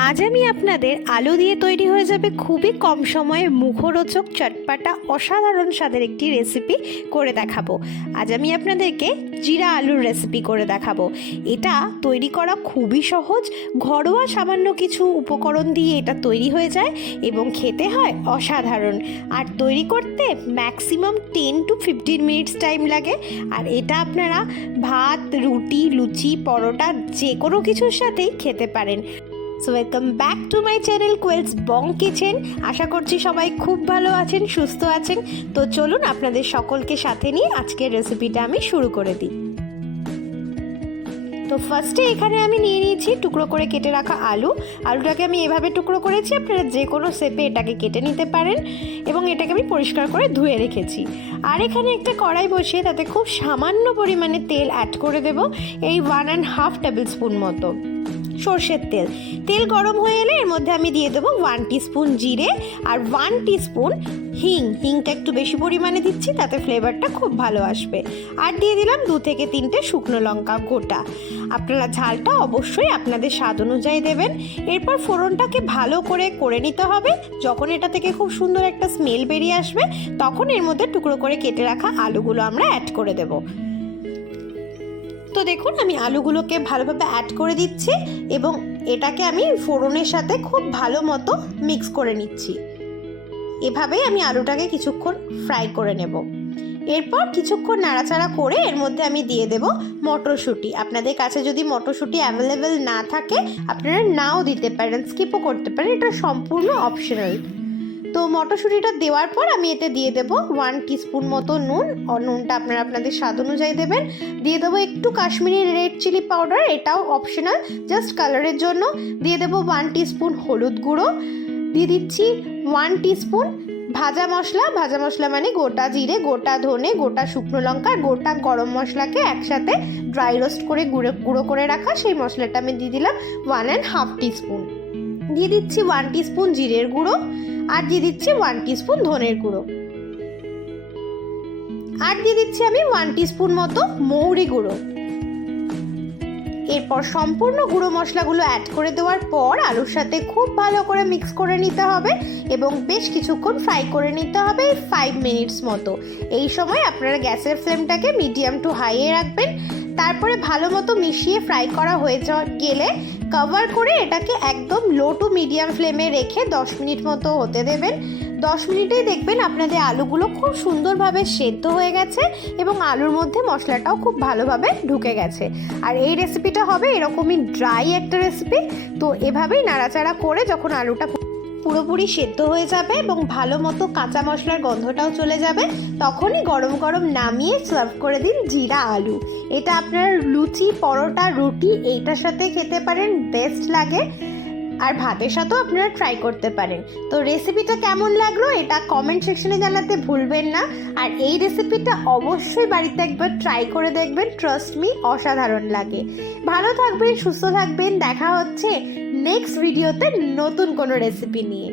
আজ আমি আপনাদের আলু দিয়ে তৈরি হয়ে যাবে খুবই কম সময়ে মুখরোচক চটপাটা অসাধারণ স্বাদের একটি রেসিপি করে দেখাবো। আজ আমি আপনাদেরকে জিরা আলুর রেসিপি করে দেখাবো। এটা তৈরি করা খুবই সহজ, ঘরোয়া সামান্য কিছু উপকরণ দিয়ে এটা তৈরি হয়ে যায় এবং খেতে হয় অসাধারণ। আর তৈরি করতে ম্যাক্সিমাম 10 to 15 মিনিটস টাইম লাগে। আর এটা আপনারা ভাত, রুটি, লুচি, পরোটা যে কোনো কিছুর সাথেই খেতে পারেন। So welcome back to my channel Koel's Bong kitchen. আশা করছি সবাই খুব ভালো আছেন, সুস্থ আছেন। তো চলুন আপনাদের সকলকে সাথে নিয়ে আজকের রেসিপিটা আমি শুরু করে দিই। তো ফার্স্টে এখানে আমি নিয়ে নিয়েছি টুকরো করে কেটে রাখা আলুটাকে আমি এভাবে টুকরো করেছি। আপনারা যে কোনো শেপে এটাকে কেটে নিতে পারেন এবং এটাকে আমি পরিষ্কার করে ধুয়ে রেখেছি। আর এখানে একটা কড়াই বসিয়ে তাতে খুব সামান্য পরিমাণে তেল অ্যাড করে দেব, এই 1.5 টেবিল স্পুন মতো সর্ষের তেল। তেল গরম হয়ে এলে এর মধ্যে আমি দিয়ে দেবো 1 টিস্পুন জিরে আর 1 টিস্পুন হিংটা একটু বেশি পরিমাণে দিচ্ছি, তাতে ফ্লেভারটা খুব ভালো আসবে। আর দিয়ে দিলাম 2 থেকে 3টে শুকনো লঙ্কা গোটা। আপনারা ঝালটা অবশ্যই আপনাদের স্বাদ অনুযায়ী দেবেন। এরপর ফোড়নটাকে ভালো করে নিতে হবে। যখন এটা থেকে খুব সুন্দর একটা স্মেল বেরিয়ে আসবে তখন এর মধ্যে টুকরো করে কেটে রাখা আলুগুলো আমরা অ্যাড করে দেবো। তো দেখুন আমি আলুগুলোকে ভালোভাবে অ্যাড করে দিচ্ছি এবং এটাকে আমি ফোড়নের সাথে খুব ভালো মতো মিক্স করে নিচ্ছি। এভাবেই আমি আলুটাকে কিছুক্ষণ ফ্রাই করে নেব। এরপর কিছুক্ষণ নাড়াচাড়া করে এর মধ্যে আমি দিয়ে দেব মটরশুঁটি। আপনাদের কাছে যদি মটরশুঁটি অ্যাভেলেবেল না থাকে আপনারা নাও দিতে পারেন, স্কিপও করতে পারেন, এটা সম্পূর্ণ অপশনাল। তো মটরশুঁটিটা দেওয়ার পর আমি এতে দিয়ে দেবো 1 টিস্পুন মতো নুন। নুনটা আপনারা আপনাদের স্বাদ অনুযায়ী দেবেন। দিয়ে দেবো একটু কাশ্মীরি রেড চিলি পাউডার, এটাও অপশনাল, জাস্ট কালারের জন্য। দিয়ে দেবো 1 টিস্পুন হলুদ গুঁড়ো। দিয়ে দিচ্ছি 1 টিস্পুন ভাজা মশলা মানে গোটা জিরে, গোটা ধনে, গোটা শুকনো লঙ্কা, গোটা গরম মশলাকে একসাথে ড্রাই রোস্ট করে গুঁড়ো করে রাখা সেই মশলাটা আমি দিয়ে দিলাম 1.5 টিস্পুন। দিয়ে দিচ্ছি 1 টিস্পুন জিরের গুঁড়ো আর দিয়ে দিচ্ছি 1 টিস্পুন ধনের গুঁড়ো। আর দিয়ে দিচ্ছি আমি 1 টিস্পুন মতো মৌরি গুঁড়ো। এরপর সম্পূর্ণ গুঁড়ো মশলাগুলো অ্যাড করে দেওয়ার পর আলুর সাথে খুব ভালো করে মিক্স করে নিতে হবে এবং বেশ কিছুক্ষণ ফ্রাই করে নিতে হবে 5 মিনিটস মতো। এই সময় আপনারা গ্যাসের ফ্লেমটাকে মিডিয়াম টু হাইয়ে রাখবেন। তারপরে ভালো মতো মিশিয়ে ফ্রাই করা হয়ে গেলে কভার করে এটাকে একদম লো টু মিডিয়াম ফ্লেমে রেখে 10 মিনিট মতো হতে দেবেন। 10 মিনিটেই দেখবেন আপনাদের আলুগুলো খুব সুন্দরভাবে সেদ্ধ হয়ে গেছে এবং আলুর মধ্যে মশলাটাও খুব ভালোভাবে ঢুকে গেছে। আর এই রেসিপিটা হবে এরকমই ড্রাই একটা রেসিপি। তো এভাবেই নাড়াচাড়া করে যখন আলুটা পুরোপুরি সেদ্ধ হয়ে যাবে এবং ভালো মতো কাঁচা মশলার গন্ধটাও চলে যাবে তখনই গরম গরম নামিয়ে সার্ভ করে দিন জিরা আলু। এটা আপনারা লুচি, পরোটা, রুটি এইটার সাথে খেতে পারেন, বেস্ট লাগে। আর ভাতের সাথেও আপনারা ট্রাই করতে পারেন। তো রেসিপিটা কেমন লাগলো এটা কমেন্ট সেকশনে জানাতে ভুলবেন না। আর এই রেসিপিটা অবশ্যই বাড়িতে একবার ট্রাই করে দেখবেন, ট্রাস্ট মি অসাধারণ লাগে। ভালো থাকবেন, সুস্থ থাকবেন, দেখা হচ্ছে নেক্সট ভিডিওতে নতুন কোনো রেসিপি নিয়ে।